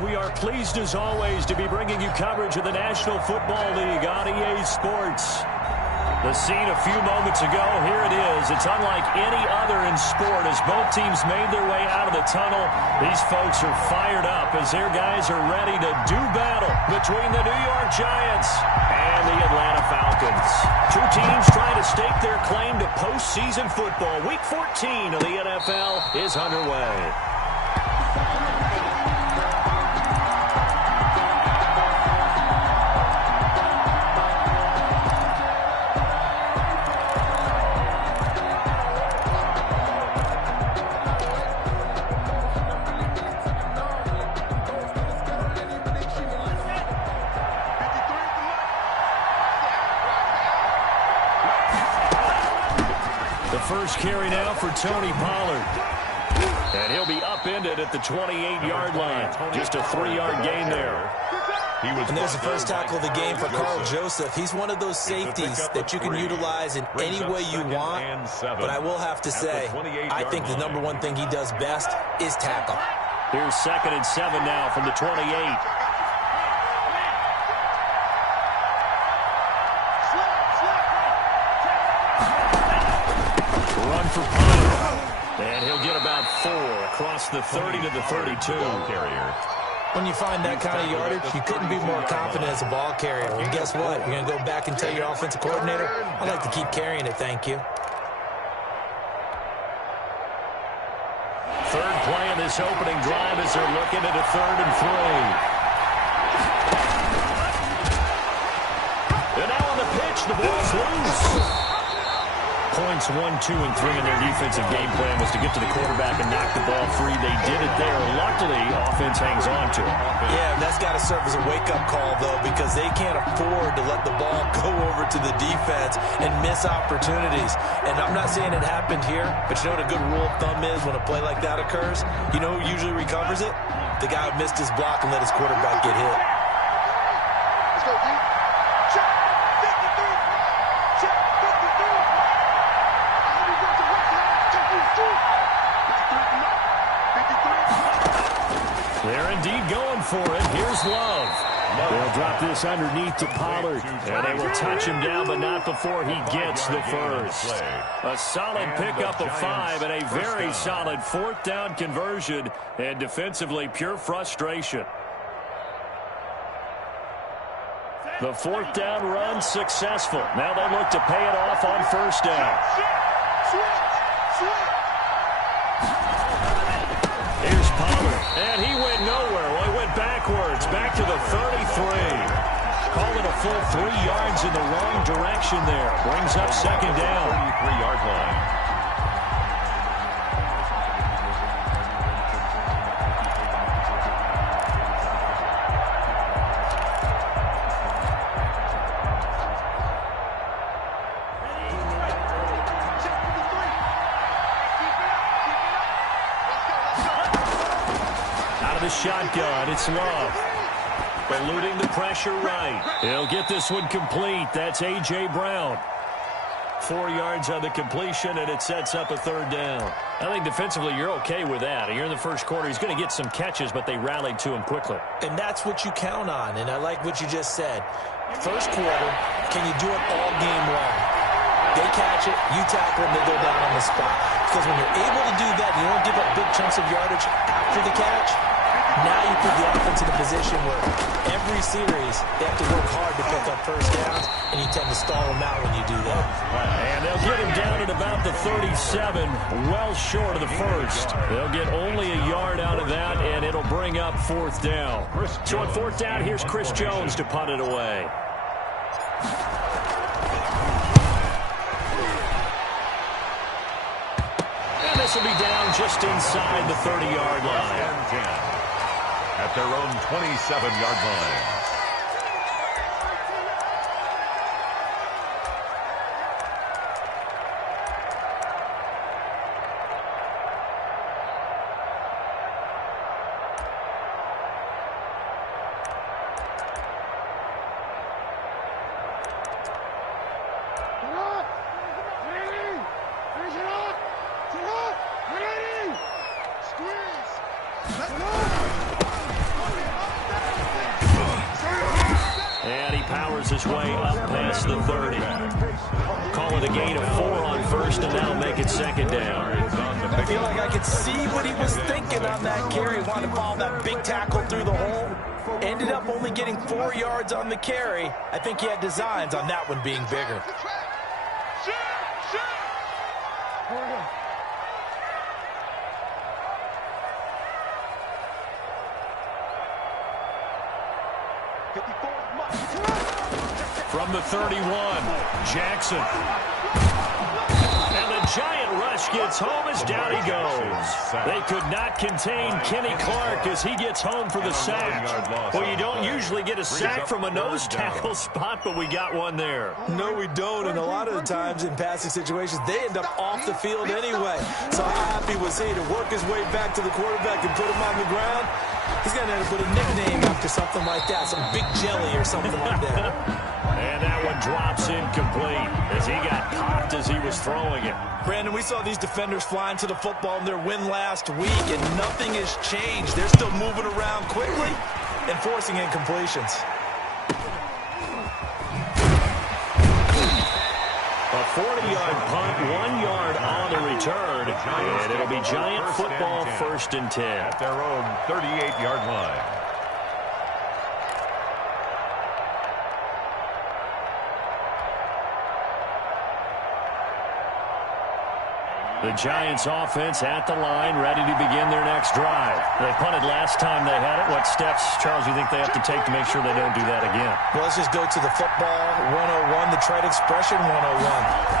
We are pleased as always to be bringing you coverage of the National Football League on EA Sports. The scene a few moments ago, here it is. It's unlike any other in sport as both teams made their way out of the tunnel. These folks are fired up as their guys are ready to do battle between the New York Giants and the Atlanta Falcons. Two teams trying to stake their claim to postseason football. Week 14 of the NFL is underway. First carry now for Tony Pollard. And he'll be upended at the 28-yard line. Just a 3-yard gain there. And there's the first tackle of the game for Carl Joseph. He's one of those safeties that you can utilize in any way you want. But I will have to say, I think the number one thing he does best is tackle. Here's 2nd and 7 now from the 28. For Pollard. And he'll get about 4 across the 30 to the 32. Carrier. When you find that kind of yardage, you couldn't be more confident as a ball carrier. And guess what? You're going to go back and tell your offensive coordinator, I'd like to keep carrying it, thank you. Third play of this opening drive as they're looking at a 3rd and 3. And now on the pitch, the ball's loose. Points 1, 2, and 3 in their defensive game plan was to get to the quarterback and knock the ball free. They did it there. Luckily, offense hangs on to it. Yeah, that's got to serve as a wake-up call, though, because they can't afford to let the ball go over to the defense and miss opportunities. And I'm not saying it happened here, but you know what a good rule of thumb is when a play like that occurs? You know who usually recovers it? The guy who missed his block and let his quarterback get hit. Let's go, D. Check. 53. Check. 53. They're indeed going for it. Here's Love. They'll drop this underneath to Pollard. And they will touch him down, but not before he gets the first. A solid pickup of 5 and a very solid 4th down conversion. And defensively, pure frustration. The 4th down run successful. Now they look to pay it off on 1st down. Here's Pollard, and he went nowhere. Well, he went backwards, back to the 33. Call it a full 3 yards in the wrong direction there. Brings up 2nd down. 33-yard line. Shotgun, it's Love. Eluding the pressure right. He'll get this one complete. That's A.J. Brown. 4 yards on the completion, and it sets up a 3rd down. I think defensively you're okay with that. Here in the first quarter, he's going to get some catches, but they rallied to him quickly. And that's what you count on, and I like what you just said. First quarter, can you do it all game long? They catch it, you tackle them, they go down on the spot. Because when you're able to do that, you don't give up big chunks of yardage after the catch. Now you put the offense in a position where every series they have to work hard to pick up 1st downs, and you tend to stall them out when you do that. And they'll get him down at about the 37, well short of the 1st. They'll get only a yard out of that, and it'll bring up 4th down. So on 4th down, here's Chris Jones to punt it away. And this will be down just inside the 30-yard line. At their own 27-yard line. powers his way up past the 30. Call it a gain of 4 on first, and now make it second down. I feel like I could see what he was thinking on that carry. Wanted to follow that big tackle through the hole. Ended up only getting 4 yards on the carry. I think he had designs on that one being bigger. From the 31, Jackson. And the giant rush gets home as down he goes. They could not contain Kenny Clark as he gets home for the sack. Well, you don't usually get a sack from a nose tackle spot, but we got one there. No, we don't, and a lot of the times in passing situations, they end up off the field anyway. So how happy was he to work his way back to the quarterback and put him on the ground? He's going to end up with a nickname after something like that, some Big Jelly or something like that. And that one drops incomplete as he got popped as he was throwing it. Brandon, we saw these defenders flying to the football in their win last week, and nothing has changed. They're still moving around quickly and forcing incompletions. A 40-yard punt, 1 yard on the return, and it'll be Giant football, 1st and 10. At their own 38-yard line. The Giants offense at the line, ready to begin their next drive. They punted last time they had it. What steps, Charles, you think they have to take to make sure they don't do that again? Well, let's just go to the football 101, the trade expression 101.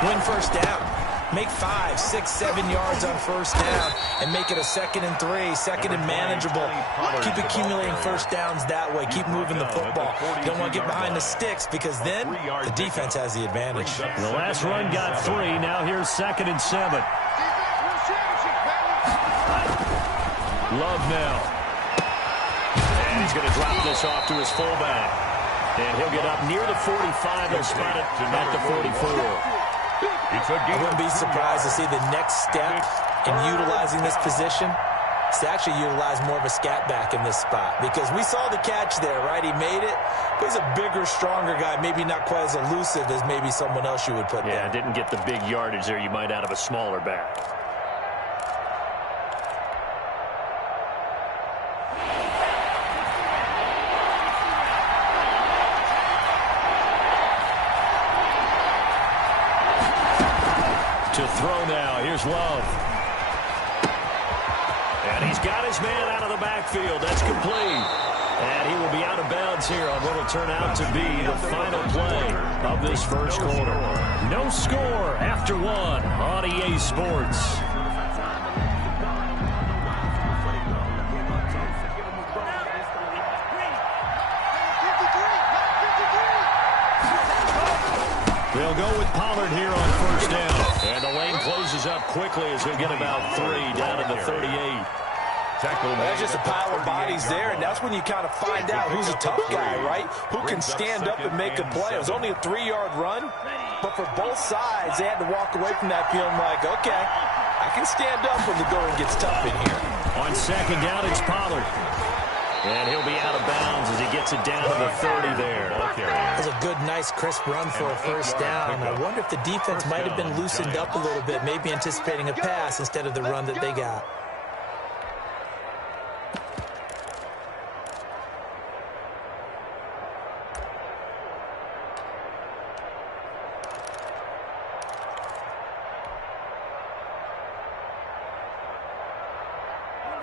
Win first down. Make 5, 6, 7 yards on first down and make it a 2nd and 3, 2nd and manageable. Keep accumulating first downs that way. Keep moving the football. You don't want to get behind the sticks because then the defense has the advantage. The last run got 3. Now here's 2nd and 7. Love now. And he's going to drop this off to his fullback. And he'll get up near the 45 and spot it at the 44. I wouldn't be surprised to see the next step in utilizing this position is to actually utilize more of a scat back in this spot. Because we saw the catch there, right? He made it. But he's a bigger, stronger guy, maybe not quite as elusive as maybe someone else you would put there. Yeah, didn't get the big yardage there you might out of a smaller back. To throw now. Here's Love. And he's got his man out of the backfield. That's complete. And he will be out of bounds here on what will turn out to be the final play of this first quarter. No score after 1 on EA Sports. They'll go with Pollard here on first down. And the lane closes up quickly as he'll get about 3 down to the 38. That's just a pile of bodies there, and that's when you kind of find out who's a tough guy, right? Who can stand up and make a play. It was only a 3-yard run, but for both sides, they had to walk away from that feeling like, okay, I can stand up when the going gets tough in here. On second down, it's Pollard. And he'll be out of bounds as he gets it down to the 30 there. That's a good, nice, crisp run for a first down. I wonder if the defense might have been loosened up a little bit, maybe anticipating a pass instead of the run that they got.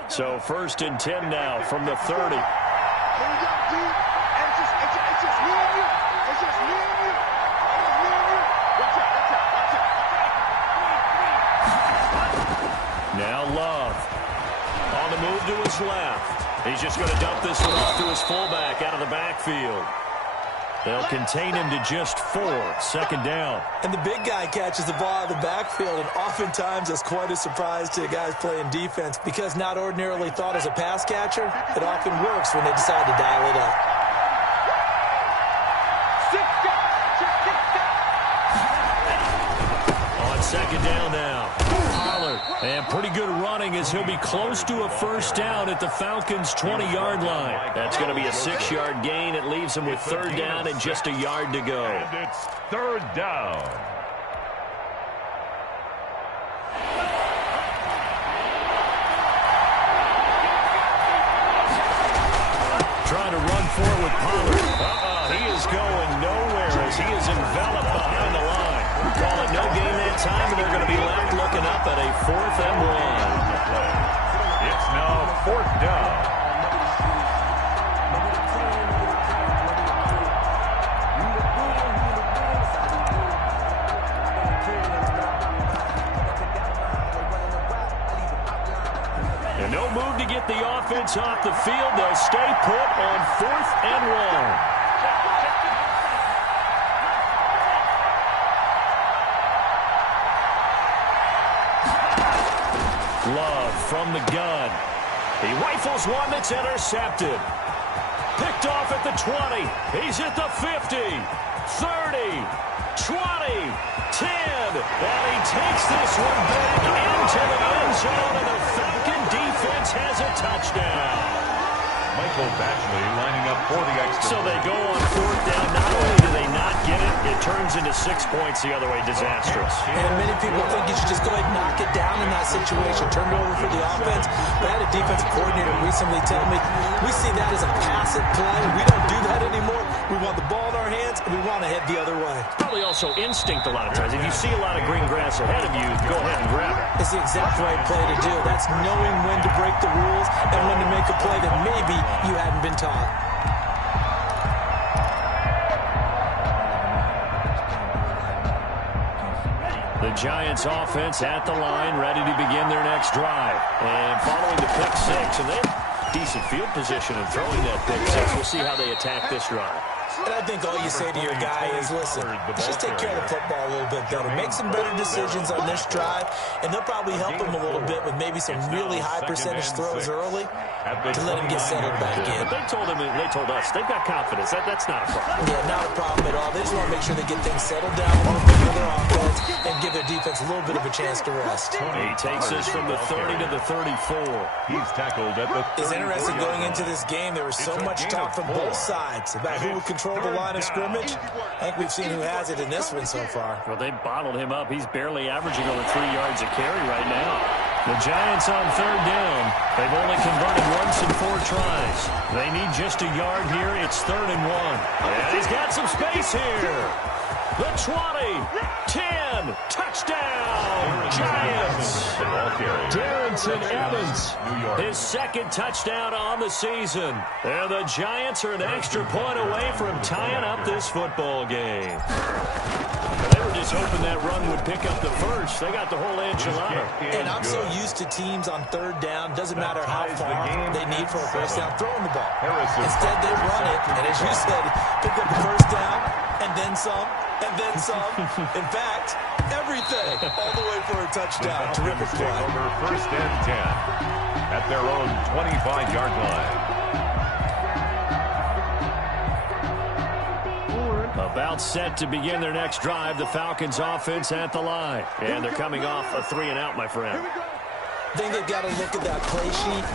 So 1st and 10 now from the 30. Here we go, dude. It's just me and you. It's just me and you. It's me and you. Watch out, watch out, watch out. Now Love. On the move to his left. He's just going to dump this one off to his fullback out of the backfield. They'll contain him to just 4. 2nd down. And the big guy catches the ball out of the backfield, and oftentimes that's quite a surprise to the guys playing defense because not ordinarily thought as a pass catcher, it often works when they decide to dial it up. On 2nd down now. Pollard. And pretty good running as he'll be close to a first down at the Falcons' 20-yard line. That's going to be a 6-yard gain. It leaves him with third down and just a yard to go. And it's third down. Trying to run forward with Pollard. He is going nowhere as he is enveloped behind the line. Calling no game that time, and they're going to be left looking up at a 4th and 1. It's now fourth down. And no move to get the offense off the field. They'll stay put on 4th and 1. Love from the gun. He rifles one that's intercepted. Picked off at the 20. He's at the 50, 30, 20, 10. And he takes this one back into the end zone, and the Falcon defense has a touchdown. Michael Badgley lining up for the extra. So they go on 4th down. Not only do they not get it, it turns into 6 points the other way. Disastrous. And many people think you should just go ahead and knock it down in that situation. Turn it over for the offense. But I had a defensive coordinator recently tell me, we see that as a passive play. We don't do that anymore. We want the ball in our hands, and we want to head the other way. Probably also instinct a lot of times. If you see a lot of green grass ahead of you, go ahead and grab it. It's the exact right play to do. That's knowing when to break the rules and when to make a play that maybe you hadn't been taught. The Giants offense at the line, ready to begin their next drive. And following the pick six, and they have decent field position and throwing that pick six. We'll see how they attack this drive. And I think all you say to your guy is, listen, let's just take care of the football a little bit better. Make some better decisions on this drive, and they'll probably help him a little bit with maybe some really high percentage throws early to let him get settled back in. But they told us, they've got confidence. That's not a problem. Yeah, not a problem at all. They just want to make sure they get things settled down a little bit for their offense and give their defense a little bit of a chance to rest. He takes us from the 30 to the 34. He's tackled at the 34. It's interesting going into this game. There was so much talk from both sides about who would control the line of scrimmage. I think we've seen who has it in this one so far. Well, they bottled him up. He's barely averaging over 3 yards a carry right now. The Giants on third down. They've only converted once in 4 tries. They need just a yard here. It's 3rd and 1. And he's got some space here. The 20, 10, touchdown, Giants. Darrington Evans, his 2nd touchdown on the season. And the Giants are an extra point away from tying up this football game. They were just hoping that run would pick up the first. They got the whole enchilada. And I'm so used to teams on third down, doesn't matter how far they need for a first down, throwing the ball. Instead, they run it, and as you said, pick up the first down, and then some, and then some. In fact, everything, all the way for a touchdown. Terrific play. Over 1st and 10 at their own 25-yard line. About set to begin their next drive, the Falcons offense at the line. And they're coming off a 3-and-out, my friend. I think they've got to look at that play sheet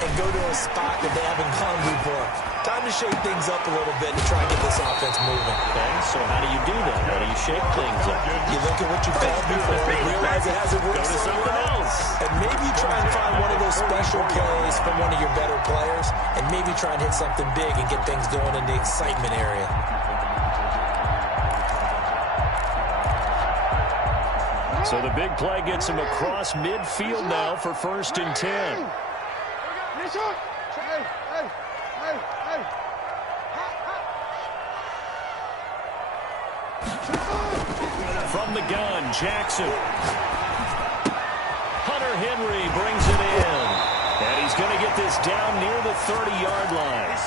and go to a spot that they haven't gone before. Time to shake things up a little bit to try and get this offense moving. Okay, so how do you do that? How do you shake things up? You look at what you called before and realize it hasn't worked Go to so something well. else. And maybe try and find one of those special plays from one of your better players and maybe try and hit something big and get things going in the excitement area. So the big play gets him across midfield now for 1st and 10. From the gun, Jackson. Hunter Henry brings it in. And he's going to get this down near the 30-yard line.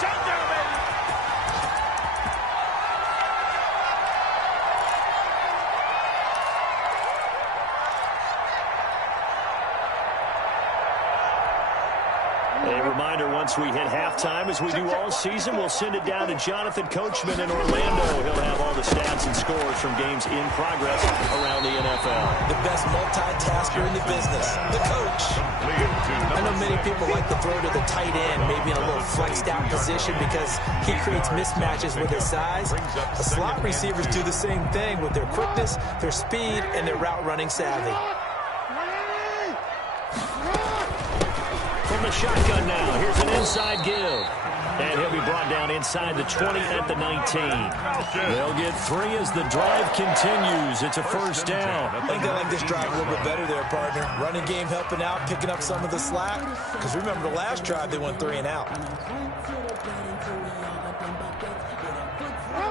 once we hit halftime, as we do all season, we'll send it down to Jonathan Coachman in Orlando. He'll have all the stats and scores from games in progress around the NFL. The best multitasker in the business, the coach. I know many people like to throw to the tight end, maybe in a little flexed out position because he creates mismatches with his size. The slot receivers do the same thing with their quickness, their speed, and their route running savvy. From the shotgun now, here's an inside give. And he'll be brought down inside the 20 at the 19. They'll get 3 as the drive continues. It's a first down. I think they like this drive a little bit better there, partner. Running game helping out, picking up some of the slack. Because remember, the last drive, they went 3 and out.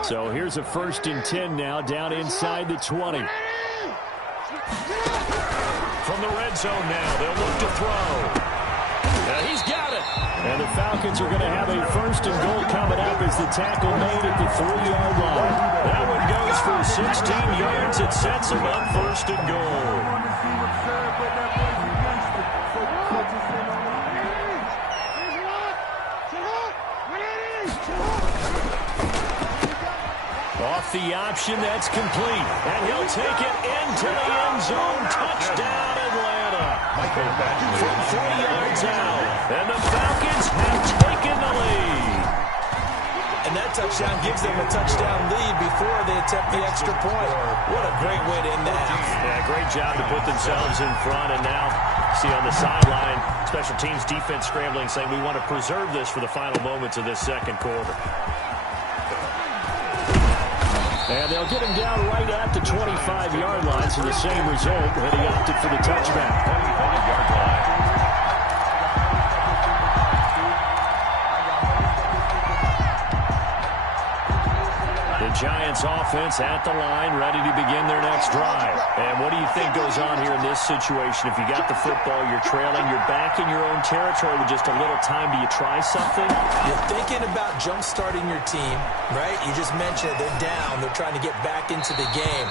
So here's a 1st and 10 now, down inside the 20. From the red zone now, they'll look to throw. He's got it. And the Falcons are going to have a 1st and goal coming up as the tackle made at the 3-yard line. That one goes for 16 yards. It sets them up 1st and goal. Off the option, that's complete. And he'll take it into the end zone. Touchdown, Atlanta. From 40 yards out. And the Falcons have taken the lead. And that touchdown gives them a touchdown lead before they attempt the extra point. What a great way to end the half. Yeah, great job to put themselves in front. And now, see on the sideline, special teams defense scrambling, saying we want to preserve this for the final moments of this second quarter. And they'll get him down right at the 25-yard line, so the same result, but he opted for the touchback. 25-yard line. The Giants offense at the line, ready to begin their next drive. And what do you think goes on here in this situation? If you got the football, you're trailing, you're back in your own territory with just a little time. Do you try something? You're thinking about jump-starting your team, right? You just mentioned they're down. They're trying to get back into the game.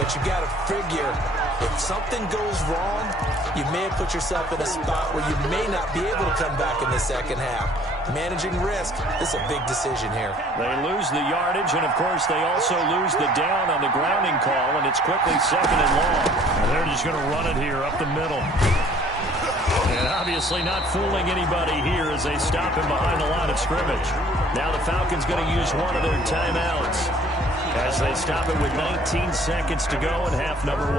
But you got to figure, if something goes wrong, you may have put yourself in a spot where you may not be able to come back in the second half. Managing risk, this is a big decision here. They lose the yardage, and of course they also lose the down on the grounding call, and it's quickly 2nd and long. And they're just going to run it here up the middle. And obviously not fooling anybody here as they stop him behind the line of scrimmage. Now the Falcons going to use one of their timeouts as they stop it with 19 seconds to go in half number 1.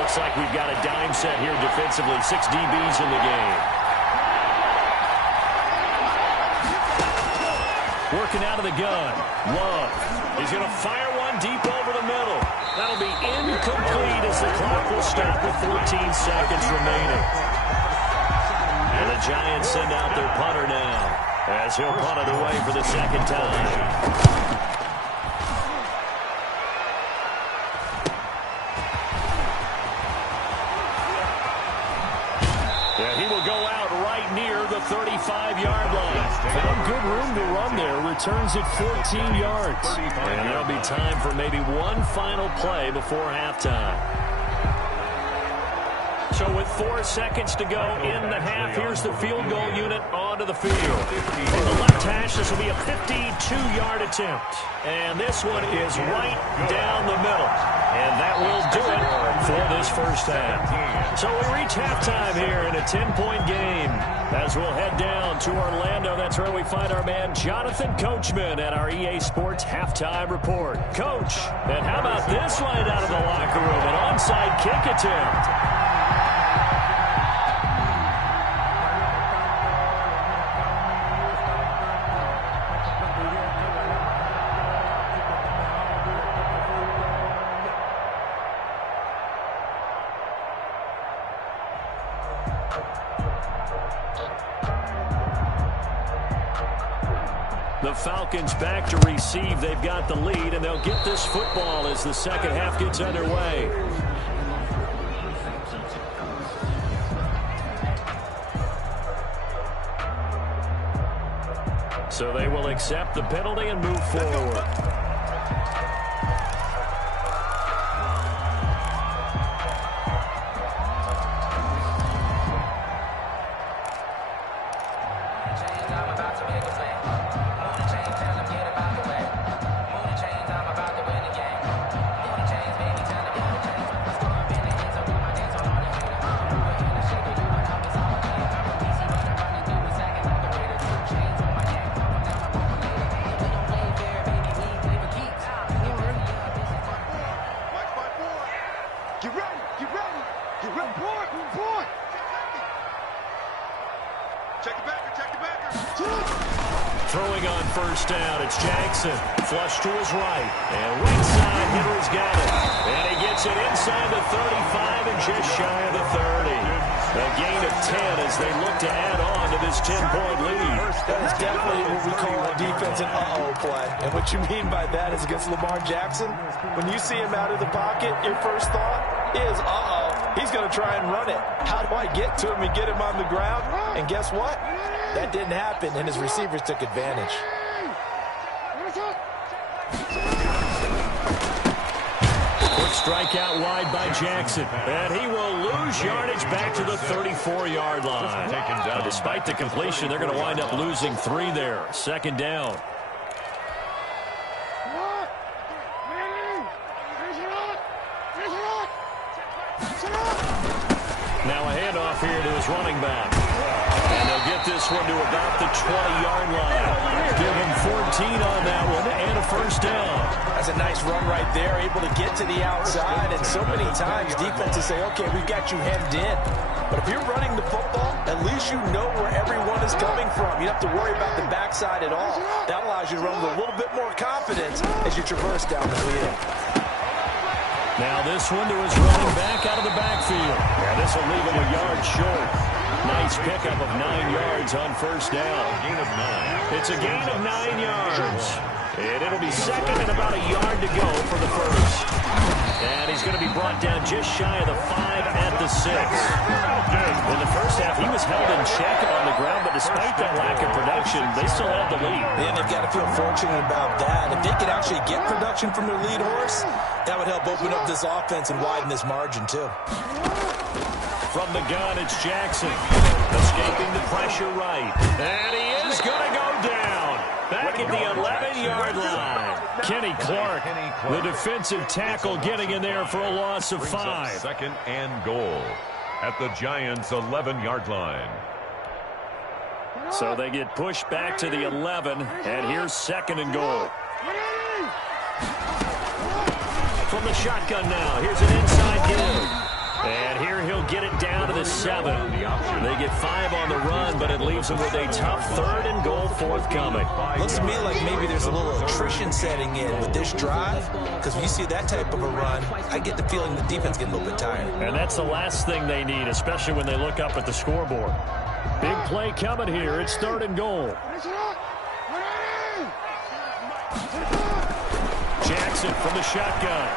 Looks like we've got a dime set here defensively. 6 DBs in the game. Working out of the gun. Love. He's going to fire one deep over the middle. That'll be incomplete as the clock will stop with 14 seconds remaining. And the Giants send out their punter now as he'll punt it away for the 2nd time. Near the 35-yard line. Found good room to run there. Returns it 14 yards. And there'll be time for maybe one final play before halftime. So with 4 seconds to go in the half, here's the field goal unit onto the field. From the left hash, this will be a 52-yard attempt. And this one is right down the middle. And that will do it for this first half. So we reach halftime here in a 10-point game. As we'll head down to Orlando, that's where we find our man Jonathan Coachman at our EA Sports Halftime Report. Coach, and how about this right out of the locker room? An onside kick attempt. The Falcons back to receive. They've got the lead, and they'll get this football as the second half gets underway. So they will accept the penalty and move forward. Get ready. Get ready. Board. Check the backer. Throwing on first down, it's Jackson. Flush to his right. And right side hitter's got it. And he gets it inside the 35 and just shy of the 30. A gain of 10 as they look to add on to this 10-point lead. That is definitely what we call a defense and uh-oh play. And what you mean by that is against Lamar Jackson, when you see him out of the pocket, your first thought is, uh-oh, he's going to try and run it. How do I get to him and get him on the ground? And guess what? That didn't happen, and his receivers took advantage. Quick strike out wide by Jackson. And he will lose yardage back to the 34-yard line. Despite the completion, they're going to wind up losing 3 there. Second down. Now a handoff here to his running back. And they'll get this one to about the 20-yard line. Give him 14 on that one and a first down. That's a nice run right there, able to get to the outside. And so many times defenses say, okay, we've got you hemmed in. But if you're running the football, at least you know where everyone is coming from. You don't have to worry about the backside at all. That allows you to run with a little bit more confidence as you traverse down the field. Now this one to his running back out of the backfield. And this will leave him a yard short. Nice pickup of 9 yards on first down. Gain of 9. It's a gain of 9 yards. And it'll be second and about a yard to go for the first. And he's going to be brought down just shy of the 5 at the 6. In the first half, he was held in check on the ground, but despite that lack of production, they still have the lead. And they've got to feel fortunate about that. If they could actually get production from their lead horse, that would help open up this offense and widen this margin, too. From the gun, it's Jackson. Escaping the pressure right. And he is going to go down. Back at the 11-yard line. Kenny Clark, the defensive tackle, getting in there for a loss of 5. Second and goal at the Giants' 11-yard line. So they get pushed back to the 11, and here's second and goal. From the shotgun now, here's an inside give. And here he'll get it down to the 7. They get 5 on the run, but it leaves them with a tough third and goal forthcoming. Looks to me like maybe there's a little attrition setting in with this drive, because when you see that type of a run, I get the feeling the defense getting a little bit tired. And that's the last thing they need, especially when they look up at the scoreboard. Big play coming here. It's third and goal. Jackson from the shotgun.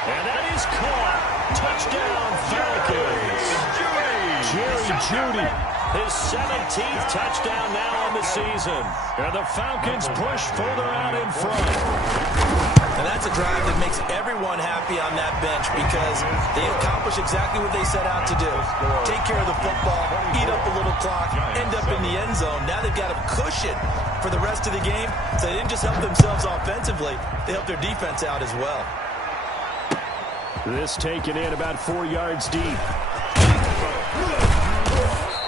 And that is caught. Touchdown, Falcons. Jerry Jeudy, his 17th touchdown now on the season. And the Falcons push further out in front. And that's a drive that makes everyone happy on that bench because they accomplish exactly what they set out to do. Take care of the football, eat up a little clock, end up in the end zone. Now they've got a cushion for the rest of the game. So they didn't just help themselves offensively, they helped their defense out as well. This taken in about 4 yards deep.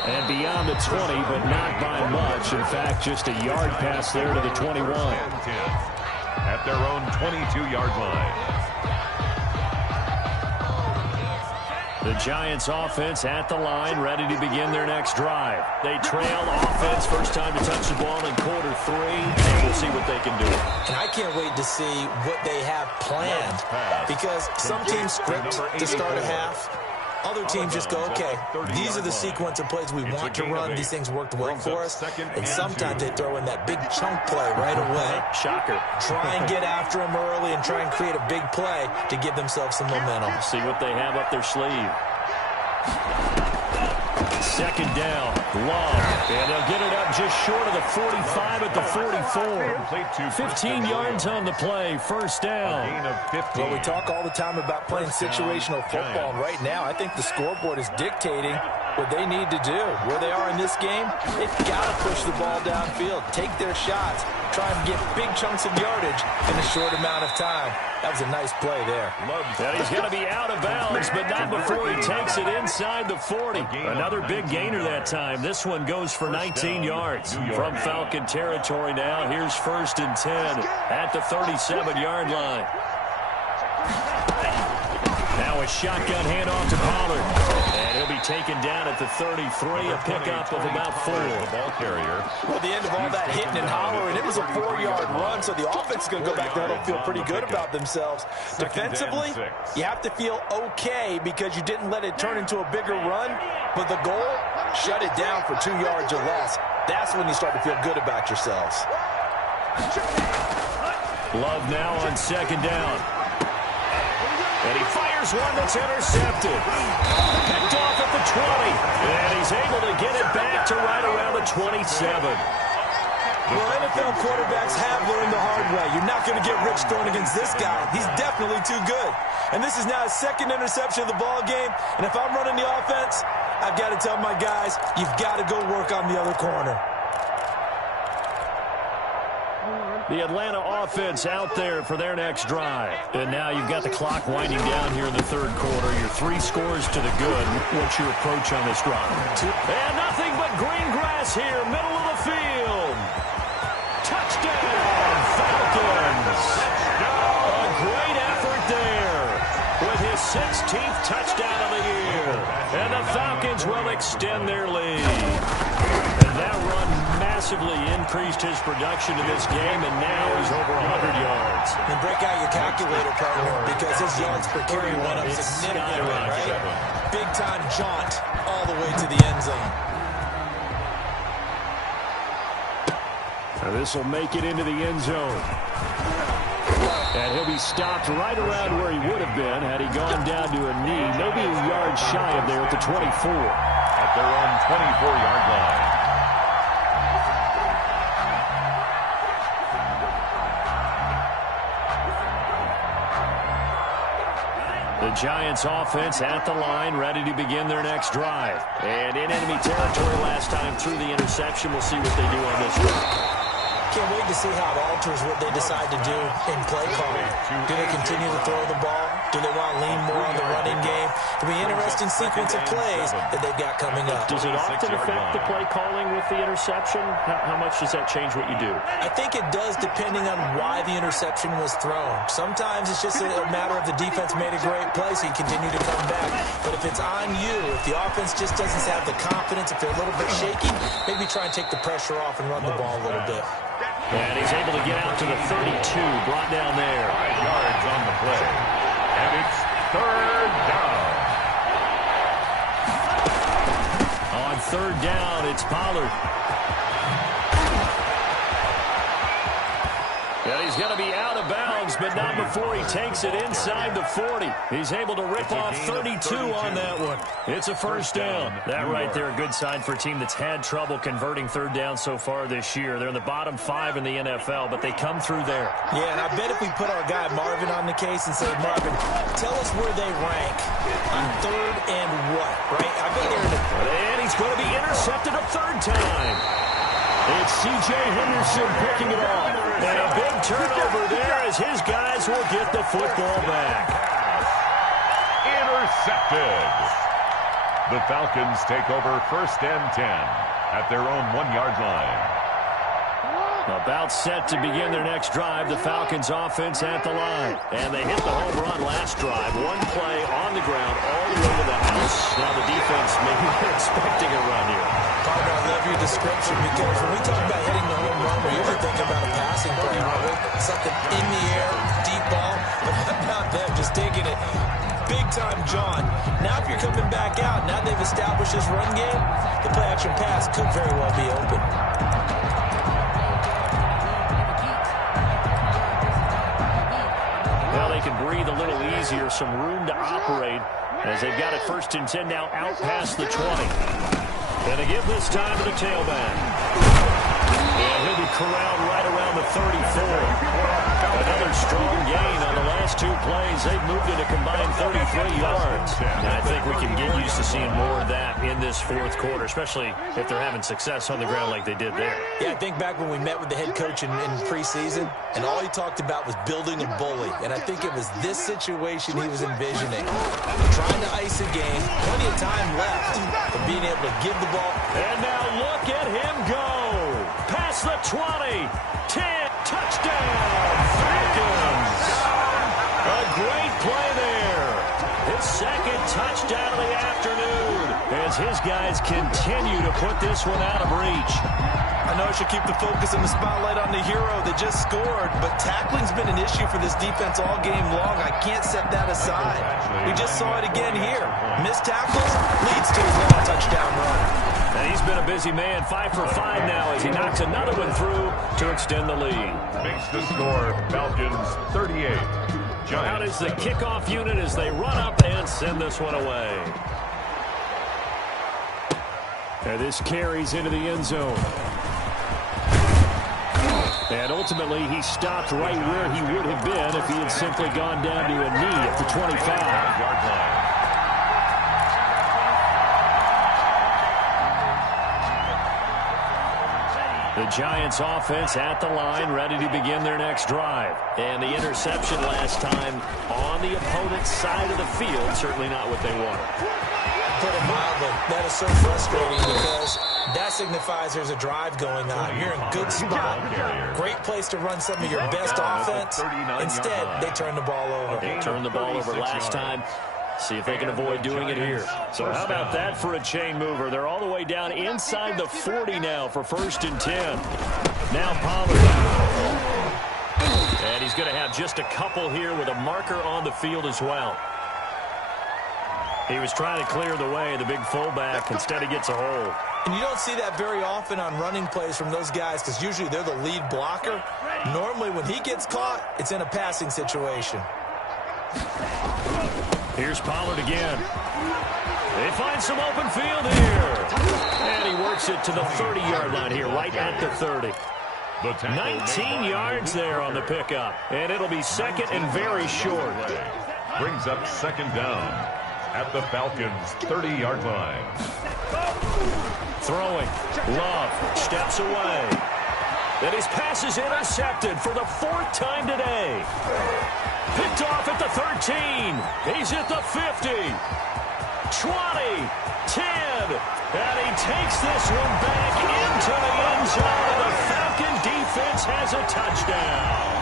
And beyond the 20, but not by much. In fact, just a yard pass there to the 21. At their own 22-yard line. The Giants offense at the line, ready to begin their next drive. They trail offense, first time to touch the ball in quarter 3. And we'll see what they can do. And I can't wait to see what they have planned because some teams script to start a half. Other teams just go, okay, these are the sequence of plays we want to run. These things worked well for us. And sometimes they throw in that big chunk play right away. Shocker. Try and get after them early and try and create a big play to give themselves some momentum. See what they have up their sleeve. Second down, Love. And they'll get it up just short of the 45 at the 44. 15 yards on the play, first down. Well, we talk all the time about playing situational football, and right now I think the scoreboard is dictating what they need to do. Where they are in this game, they've got to push the ball downfield, take their shots, try and get big chunks of yardage in a short amount of time. That was a nice play there. And he's going to be out of bounds, but not before he takes it inside the 40. Another big gainer that time. This one goes for 19 yards. From Falcon territory now, here's first and 10 at the 37-yard line. a shotgun handoff to Pollard. And he'll be taken down at the 33, a pickup of about 4. The ball carrier. Well, at the end of all that hitting and hollering, it was a 4-yard run, so the offense is going to go back there and feel pretty good about themselves. Defensively, you have to feel okay because you didn't let it turn into a bigger run, but the goal, shut it down for 2 yards or less. That's when you start to feel good about yourselves. Love now on second down. And he fires one that's intercepted. Picked off at the 20. And he's able to get it back to right around the 27. Well, NFL quarterbacks have learned the hard way. You're not going to get rich throwing against this guy. He's definitely too good. And this is now his second interception of the ball game. And if I'm running the offense, I've got to tell my guys, you've got to go work on the other corner. The Atlanta offense out there for their next drive. And now you've got the clock winding down here in the third quarter. Your 3 scores to the good. What's your approach on this drive? And nothing but green grass here, middle of the field. Touchdown, Falcons. A great effort there with his 16th touchdown of the year. And the Falcons will extend their lead. And that run massively increased his production in this game, and now he's over 100 yards. And break out your calculator, partner, because his yards per carry went up significantly, right? Big-time jaunt all the way to the end zone. Now this will make it into the end zone. And he'll be stopped right around where he would have been had he gone down to a knee, maybe a yard shy of there at the 24. At their own 24-yard line. The Giants offense at the line, ready to begin their next drive. And in enemy territory last time through the interception. We'll see what they do on this drive. Can't wait to see how it alters what they decide to do in play calling. Do they continue to throw the ball? Do they want to lean more on the running game? It'll be an interesting sequence of plays that they've got coming up. Does it often affect the play calling with the interception? How much does that change what you do? I think it does depending on why the interception was thrown. Sometimes it's just a matter of the defense made a great play, so you continue to come back. But if it's on you, if the offense just doesn't have the confidence, if they're a little bit shaky, maybe try and take the pressure off and run the ball a little bit. And he's able to get out to the 32, brought down there. 5 yards on the play. And it's third down. On third down, it's Pollard. And he's going to be out of bounds, but not before he takes it inside the 40. He's able to rip off 32 on that one. It's a first down. That right there, a good sign for a team that's had trouble converting third down so far this year. They're in the bottom 5 in the NFL, but they come through there. Yeah, and I bet if we put our guy Marvin on the case and say, Marvin, tell us where they rank on third and what, right? I bet they're in the... And he's going to be intercepted a third time. It's C.J. Henderson picking it off. And a big turnover there as his guys will get the football back. Intercepted. The Falcons take over first and 10 at their own 1-yard line. About set to begin their next drive, the Falcons offense at the line. And they hit the home run last drive. One play on the ground all the way to the house. Now the defense maybe expecting a run here. Partner, I love your description because when we talk about hitting the home run, we're usually thinking about a passing play, aren't we? Something in the air, deep ball. But how about them just taking it big-time John? Now if you're coming back out, now they've established this run game, the play-action pass could very well be open. They can breathe a little easier, some room to operate as they've got it first and 10 now out past the 20. And they give this time to the tailback. And he'll be corralled right around the 34. Another strong gain on the last 2 plays. They've moved it a combined 33 yards. And I think we can get used to seeing more of that in this fourth quarter, especially if they're having success on the ground like they did there. Yeah, I think back when we met with the head coach in preseason, and all he talked about was building a bully. And I think it was this situation he was envisioning. Trying to ice a game, plenty of time left, but being able to give the ball. And now look at him go. Past the 20, 10, touchdown, Falcons. A great play there. second touchdown of the afternoon as his guys continue to put this one out of reach. I know I should keep the focus and the spotlight on the hero that just scored, but tackling's been an issue for this defense all game long. I can't set that aside. We just saw it again here. Missed tackles leads to his long touchdown run. And he's been a busy man, 5 for 5 now as he knocks another one through to extend the lead. Makes the score Falcons 38. Out is the kickoff unit as they run up and send this one away. And this carries into the end zone. And ultimately, he stopped right where he would have been if he had simply gone down to a knee at the 25. The Giants offense at the line, ready to begin their next drive. And the interception last time on the opponent's side of the field, certainly not what they wanted. Put it mildly, that is so frustrating because that signifies there's a drive going on. You're in a good spot. Great place to run some of your best offense. Instead, they turn the ball over. They turned the ball over last time. See if they can avoid doing it here. So how about that for a chain mover? They're all the way down inside the 40 now for 1st and 10. Now Pollard. And he's going to have just a couple here with a marker on the field as well. He was trying to clear the way, the big fullback. Instead, he gets a hold. And you don't see that very often on running plays from those guys because usually they're the lead blocker. Normally, when he gets caught, it's in a passing situation. Here's Pollard again. They find some open field here. And he works it to the 30-yard line here, right at the 30. 19 yards there on the pickup. And it'll be second and very short. Brings up 2nd down at the Falcons' 30-yard line. Throwing. Love steps away. And his pass is intercepted for the 4th time today. Picked off at the 13. He's at the 50. 20. 10. And he takes this one back into the end zone. And the Falcon defense has a touchdown.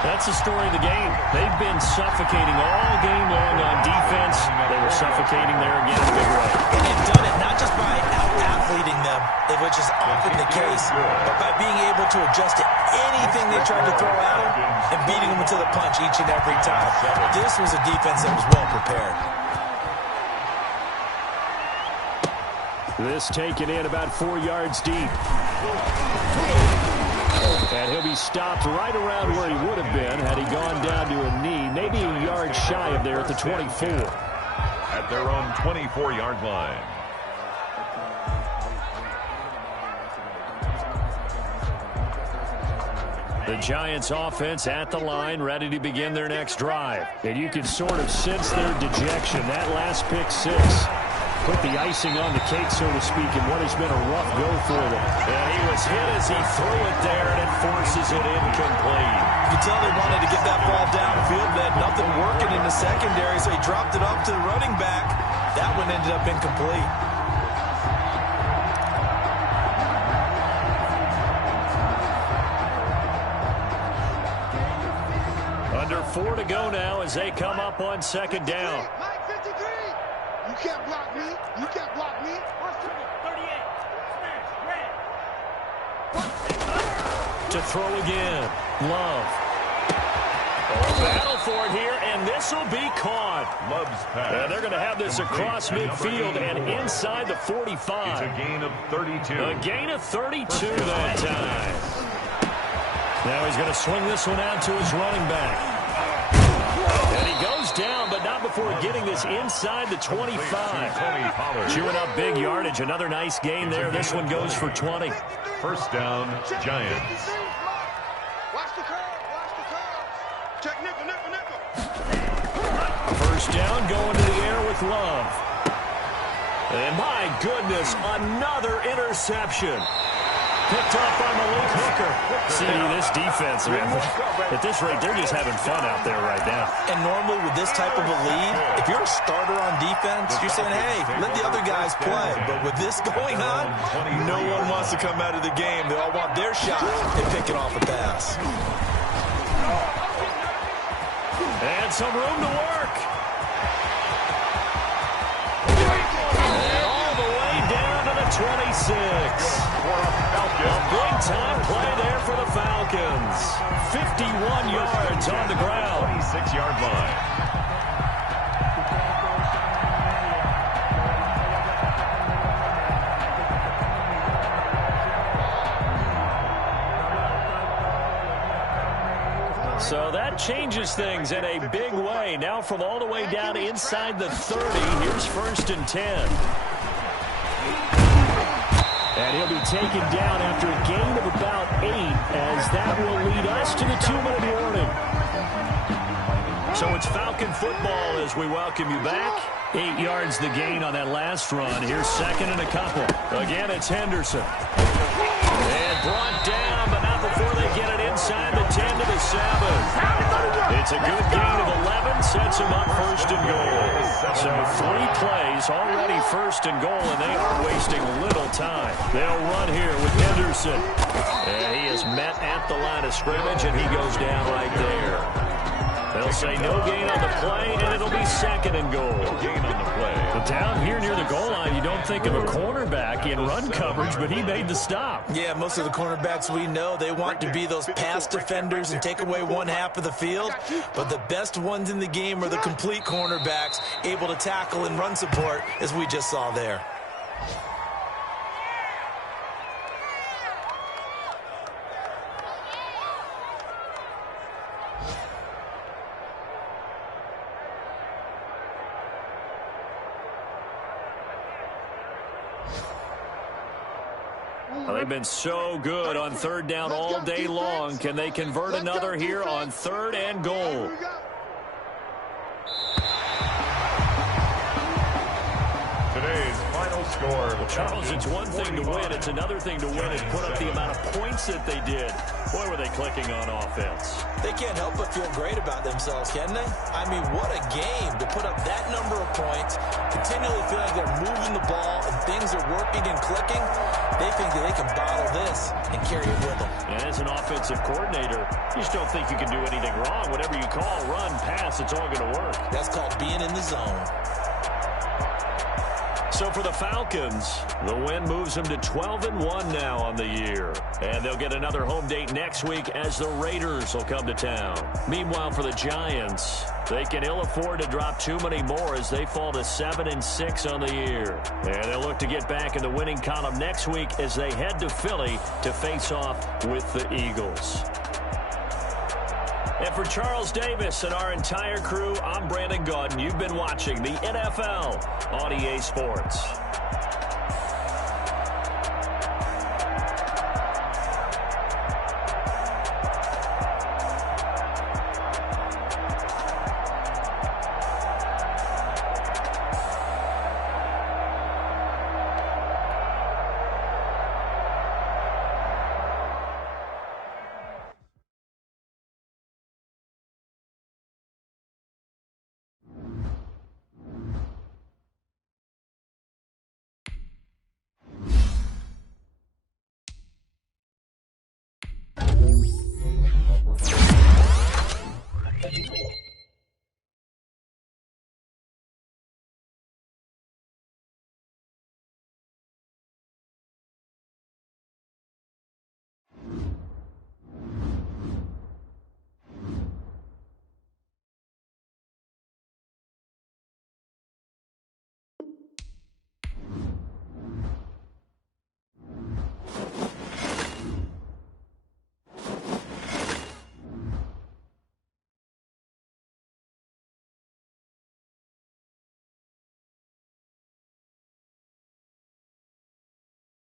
That's the story of the game. They've been suffocating all game long on defense. They were suffocating there again in a big way. And they've done it not just by out-athleting them, which is often the case, but by being able to adjust to anything they tried to throw at them and beating them to the punch each and every time. This was a defense that was well prepared. This taken in about 4 yards deep. And he'll be stopped right around where he would have been had he gone down to a knee, maybe a yard shy of there at the 24. At their own 24-yard line. The Giants offense at the line, ready to begin their next drive. And you can sort of sense their dejection. That last pick 6 put the icing on the cake, so to speak, in what has been a rough go for them. And he was hit as he threw it there, and it forces it incomplete. You can tell they wanted to get that ball downfield. They had nothing working in the secondary, so he dropped it off to the running back. That one ended up incomplete. Under 4 to go now as they come up on 2nd down. Mike 53. You can't block me. You can't block me. 38. To throw again. Love. Battle for it here, and this will be caught. Love's pass. They're going to have this across midfield and inside the 45. It's a gain of 32. A gain of 32 that time. Now he's going to swing this one out to his running back. And he goes down, but not before getting this inside the 25. Chewing up big yardage. Another nice gain there. This one goes for 20. 1st down, Giants. Watch the curve. Watch the curve. Check nickel, nickel, nickel. 1st down going to the air with Love. And my goodness, another interception. Picked off by Malik Hooker. See, this defense, man, at this rate, they're just having fun out there right now. And normally with this type of a lead, if you're a starter on defense, you're saying, hey, let the other guys play. But with this going on, no one wants to come out of the game. They all want their shot at picking off a pass. And got some room to work. And all the way down to the 26. A big-time play there for the Falcons. 51 yards on the ground. 26-yard line. So that changes things in a big way. Now from all the way down inside the 30, here's 1st and 10. And he'll be taken down after a gain of about 8, as that will lead us to the 2-minute warning. So it's Falcon football as we welcome you back. 8 yards the gain on that last run. Here's 2nd and a couple. Again, it's Henderson. And brought down, but not before they get it inside the 10 to the 7. It's a good gain of 11, sets him up 1st and goal. So 3 plays, already 1st and goal, and they are wasting little time. They'll run here with Henderson. And he is met at the line of scrimmage, and he goes down right there. They'll say no gain on the play, and it'll be 2nd and goal. No gain on the play. But down here near the goal line, you don't think of a cornerback in run coverage, but he made the stop. Yeah, most of the cornerbacks we know, they want to be those pass defenders and take away one half of the field. But the best ones in the game are the complete cornerbacks, able to tackle and run support, as we just saw there. Well, they've been so good on 3rd down all day long. Can they convert another here on 3rd and goal? Today's final score. Charles, it's one thing to win. It's another thing to win and put up the amount of points that they did. Boy, were they clicking on offense. They can't help but feel great about themselves, can they? I mean, what a game to put up that number of points, continually feel like they're moving the ball and things are working and clicking. They think that they can bottle this and carry it with them. And as an offensive coordinator, you just don't think you can do anything wrong. Whatever you call, run, pass, it's all going to work. That's called being in the zone. So for the Falcons, the win moves them to 12-1 now on the year. And they'll get another home date next week as the Raiders will come to town. Meanwhile, for the Giants, they can ill afford to drop too many more as they fall to 7-6 on the year. And they'll look to get back in the winning column next week as they head to Philly to face off with the Eagles. And for Charles Davis and our entire crew, I'm Brandon Gaudin. You've been watching the NFL on EA Sports.